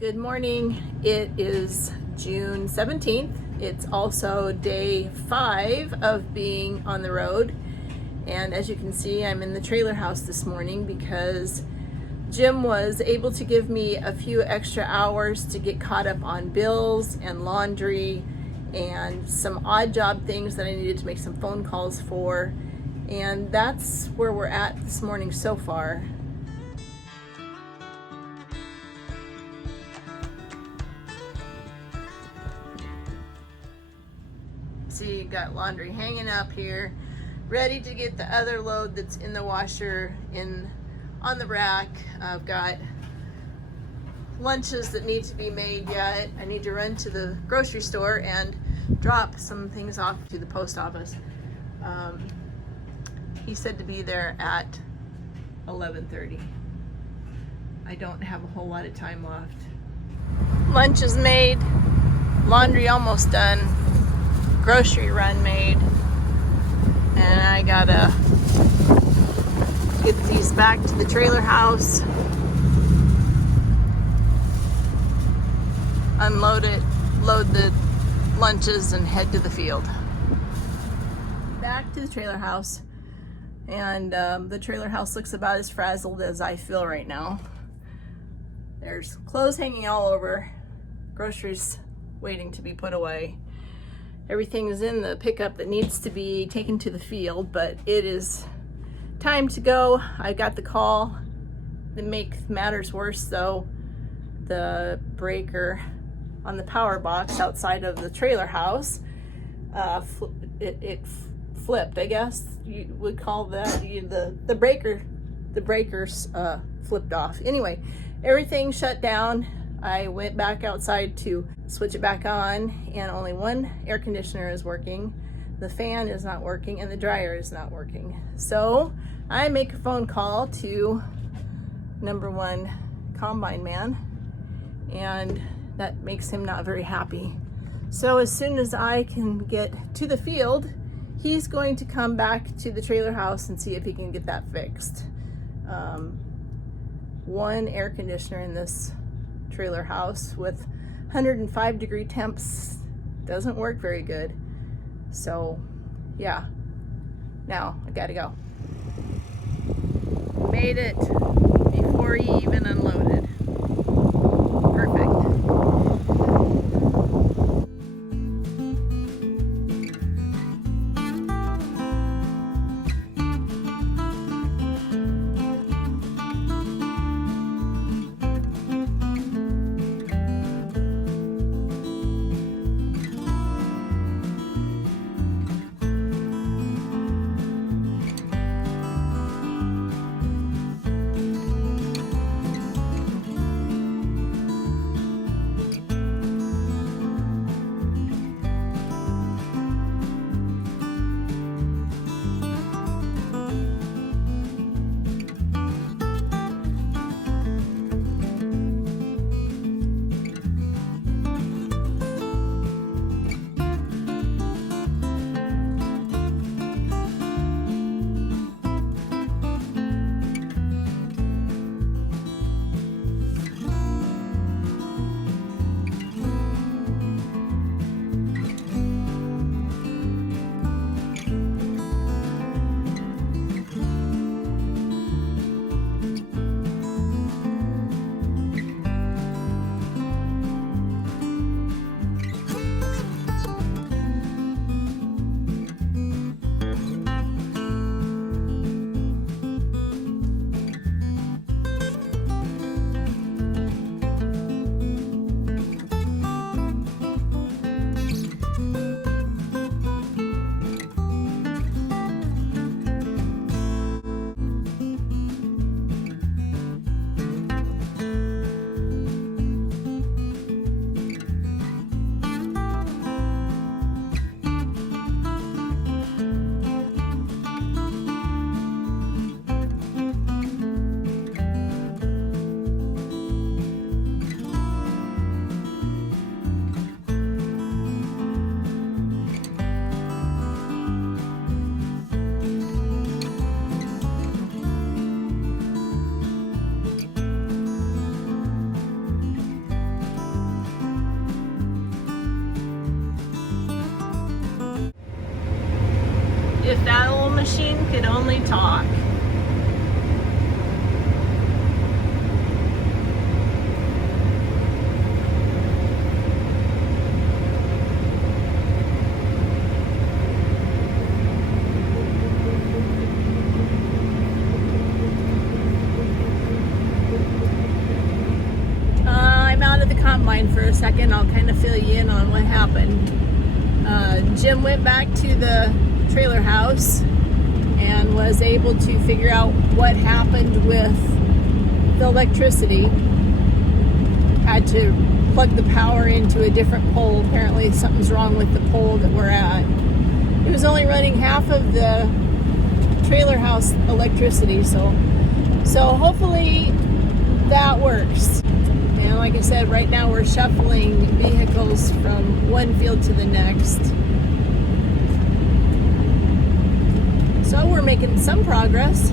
Good morning. It is June 17th. It's also day 5 of being on the road. And as you can see, I'm in the trailer house this morning because Jim was able to give me a few extra hours to get caught up on bills and laundry and some odd job things that I needed to make some phone calls for. And that's where we're at this morning so far. See, you got laundry hanging up here, ready to get the other load that's in the washer on the rack. I've got lunches that need to be made yet. I need to run to the grocery store and drop some things off to the post office. He said to be there at 11:30. I don't have a whole lot of time left. Lunch is made, laundry almost done, grocery run made, and I gotta get these back to the trailer house, unload it, load the lunches, and head to the field. Back to the trailer house, and the trailer house looks about as frazzled as I feel right now. There's clothes hanging all over, groceries waiting to be put away. Everything is in the pickup that needs to be taken to the field, but it is time to go. I got the call. To make matters worse though, the breaker on the power box outside of the trailer house, it flipped, I guess you would call that. The breakers flipped off. Anyway, everything shut down. I went back outside to switch it back on, and only one air conditioner is working. The fan is not working, and the dryer is not working. So I make a phone call to number 1 combine man, and that makes him not very happy. So as soon as I can get to the field, he's going to come back to the trailer house and see if he can get that fixed. One air conditioner in this trailer house with 105-degree temps doesn't work very good. So yeah, now I gotta go. Made it before he even unloaded. Perfect. If that old machine could only talk. I'm out of the combine for a second. I'll kind of fill you in on what happened. Jim went back to the trailer house and was able to figure out what happened with the electricity. Had to plug the power into a different pole. Apparently something's wrong with the pole that we're at. It was only running half of the trailer house electricity, so hopefully that works. And like I said, right now we're shuffling vehicles from one field to the next. So we're making some progress.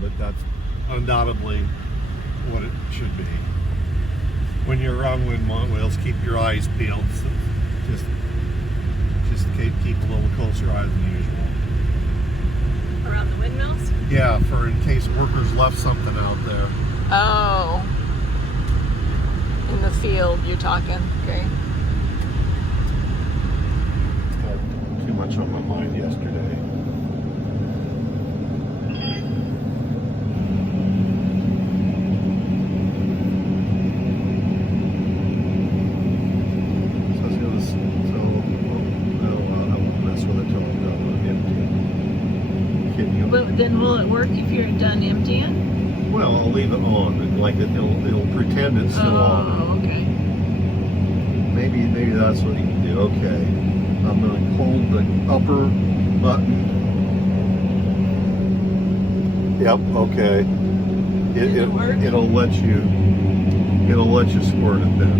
But that's undoubtedly what it should be. When you're around wind whales, keep your eyes peeled. So just keep a little closer eye than usual. Around the windmills? Yeah, for in case workers left something out there. Oh. In the field, you're talking. Okay. Had too much on my mind yesterday. Then will it work if you're done emptying? Well, I'll leave it on, and like it'll pretend it's still on. Oh, okay. Maybe that's what you can do. Okay, I'm going to hold the upper button. Yep. Okay. It'll let you squirt it then.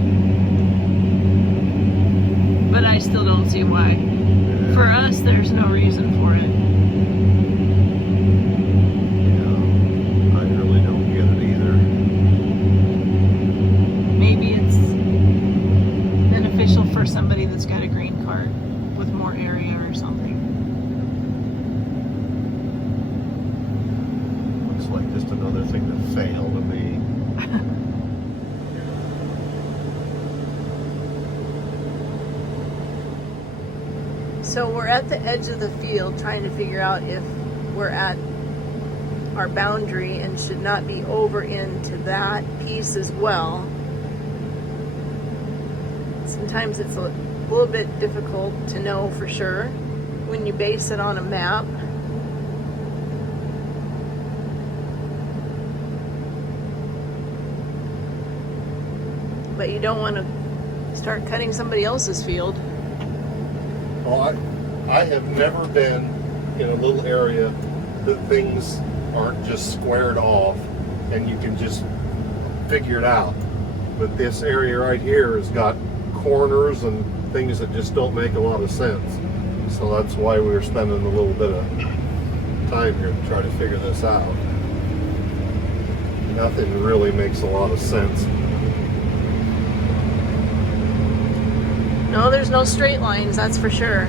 But I still don't see why. Yeah. For us, there's no reason for it. For somebody that's got a green card with more area or something. Looks like just another thing that failed to me. So we're at the edge of the field trying to figure out if we're at our boundary and should not be over into that piece as well. Sometimes it's a little bit difficult to know for sure when you base it on a map. But you don't want to start cutting somebody else's field. Well, I have never been in a little area that things aren't just squared off and you can just figure it out. But this area right here has got corners and things that just don't make a lot of sense. So that's why we were spending a little bit of time here to try to figure this out. Nothing really makes a lot of sense. No, there's no straight lines, that's for sure.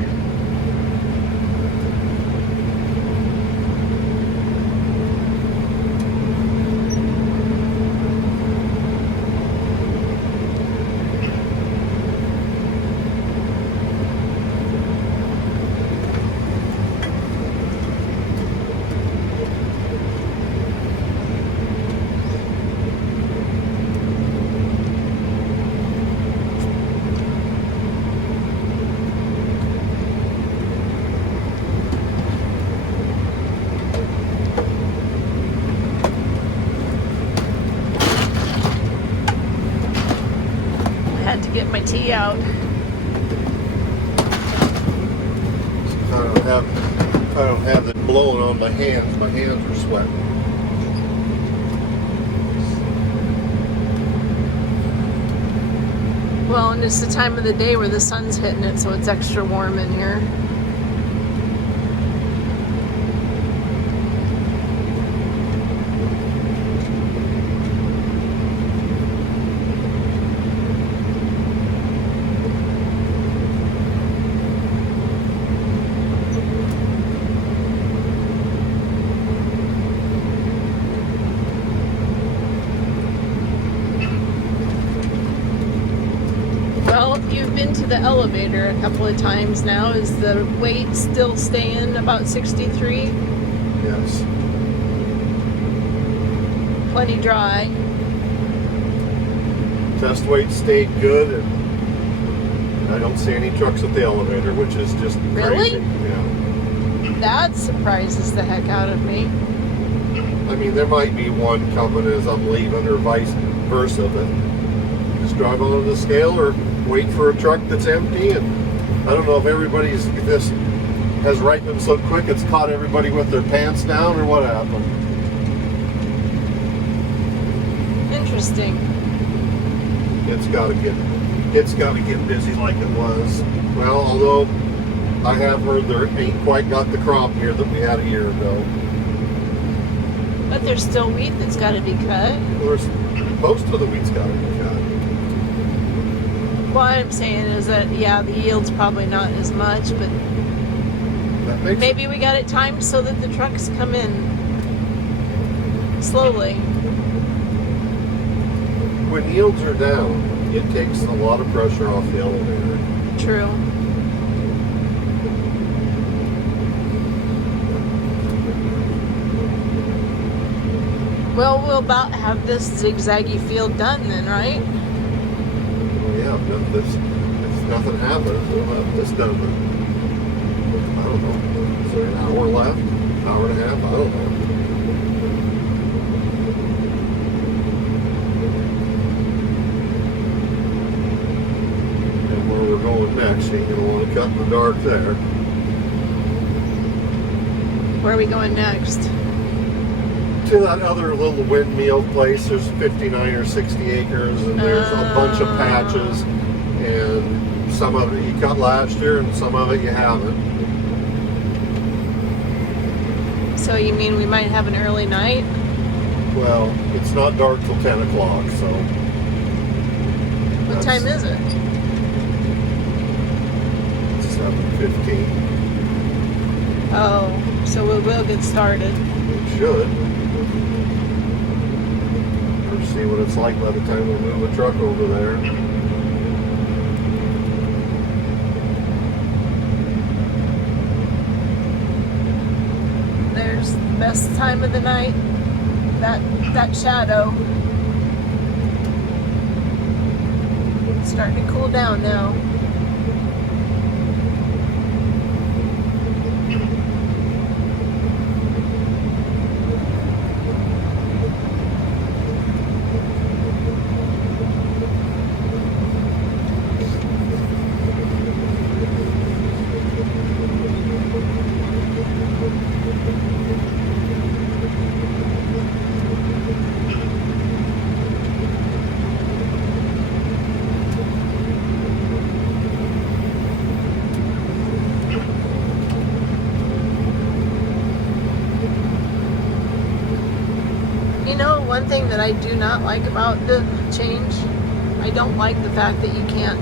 tea out. I don't have it blowing on my hands. My hands are sweating. Well, and it's the time of the day where the sun's hitting it, so it's extra warm in here. You've been to the elevator a couple of times now. Is the weight still staying about 63? Yes. Plenty dry. Test weight stayed good, and I don't see any trucks at the elevator, which is just Really? crazy. Yeah. That surprises the heck out of me. I mean, there might be one coming as I'm leaving, or vice versa, but just drive on the scale or wait for a truck that's empty. And I don't know if if this has ripened so quick it's caught everybody with their pants down or what happened. Interesting. It's got to get busy like it was. Well, although I have heard there ain't quite got the crop here that we had a year ago. But there's still wheat that's got to be cut. Most of the wheat's got to be cut. What I'm saying is that, yeah, the yield's probably not as much, but maybe we got it timed so that the trucks come in slowly. When yields are down, it takes a lot of pressure off the elevator. True. Well, we'll about have this zigzaggy field done then, right? Yeah, if nothing happens, we'll have this done in, I don't know, is there an hour left? Hour and a half? I don't know. And where we're going next, you ain't going to want to cut in the dark there. Where are we going next? To that other little windmill place. There's 59 or 60 acres, and there's a bunch of patches, and some of it you cut last year and some of it you haven't. So you mean we might have an early night? Well, it's not dark till 10 o'clock, so... What time is it? 7:15. Oh, so we will get started. We should. Or see what it's like by the time we move the truck over there. There's the best time of the night. That shadow. It's starting to cool down now. One thing that I do not like about the change, I don't like the fact that you can't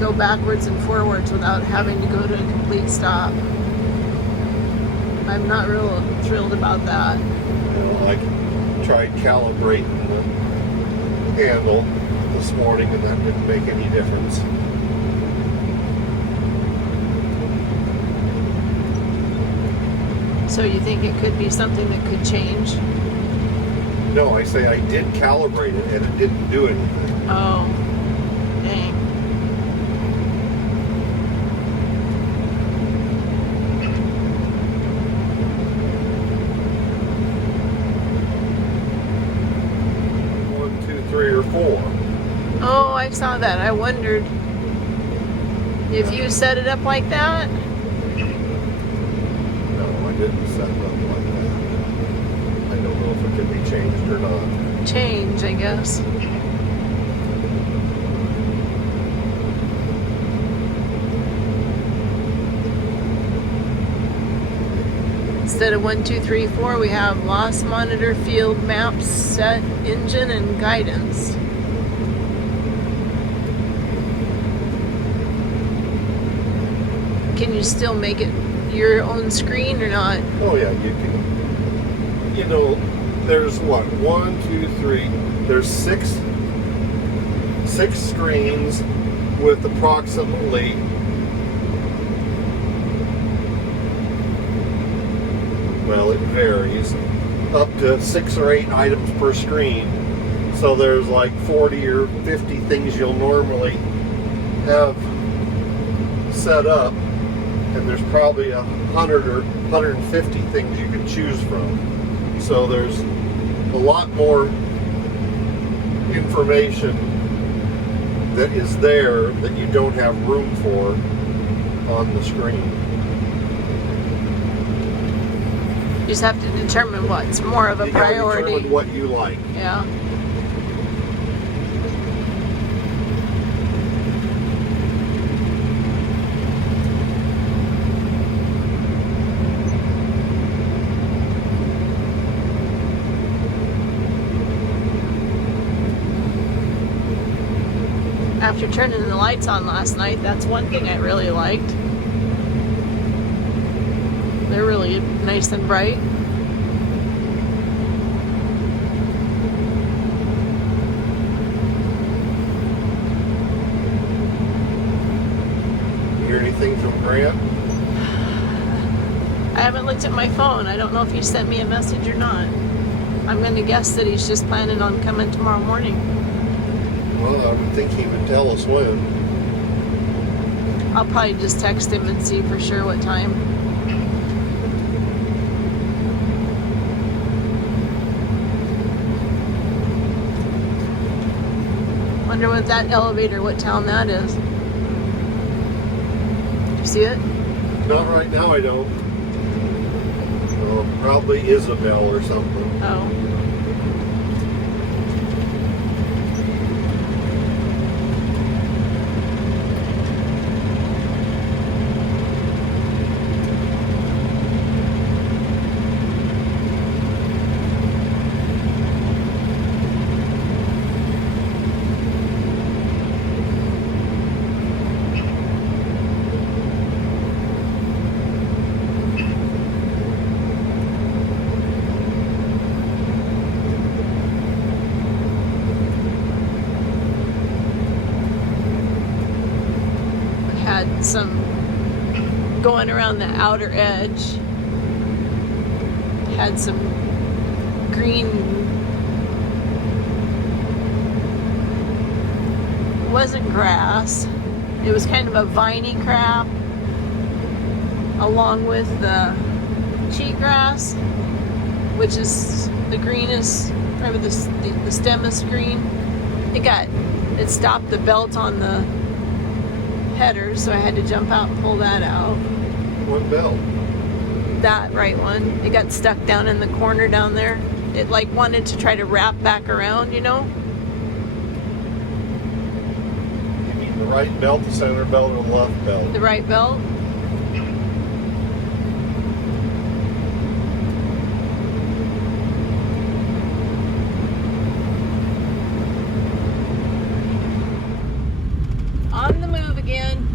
go backwards and forwards without having to go to a complete stop. I'm not real thrilled about that. You know, I tried calibrating the handle this morning and that didn't make any difference. So you think it could be something that could change? No, I say I did calibrate it and it didn't do anything. Oh, dang. One, two, three, or four. Oh, I saw that. I wondered if you set it up like that. No, I didn't set it up like that. I don't know if it can be changed or not. Change, I guess. Instead of 1, 2, 3, 4, we have loss monitor, field maps, set, engine, and guidance. Can you still make it your own screen or not? Oh yeah, you can. You know, there's what? 1, 2, 3. There's six screens with approximately it varies, up to 6 or 8 items per screen. So there's like 40 or 50 things you'll normally have set up, and there's probably 100 or 150 things you can choose from. So there's a lot more information that is there that you don't have room for on the screen. You just have to determine what's more of a priority. Determine what you like. Yeah. After turning the lights on last night, that's one thing I really liked. They're really nice and bright. You hear anything from Grant? I haven't looked at my phone. I don't know if he sent me a message or not. I'm going to guess that he's just planning on coming tomorrow morning. Well, I would think he would tell us when. I'll probably just text him and see for sure what time. Wonder what that elevator, what town that is. Do you see it? Not right now, I don't. Probably Isabel or something. Oh. Had some going around the outer edge. Had some green, it wasn't grass, it was kind of a viney crap along with the cheatgrass, which is the greenest, probably the stem is green. It stopped the belt on the header, so I had to jump out and pull that out. What belt? That right one. It got stuck down in the corner down there. It like wanted to try to wrap back around, you know? You mean the right belt, the center belt, or the left belt? The right belt. On the move again.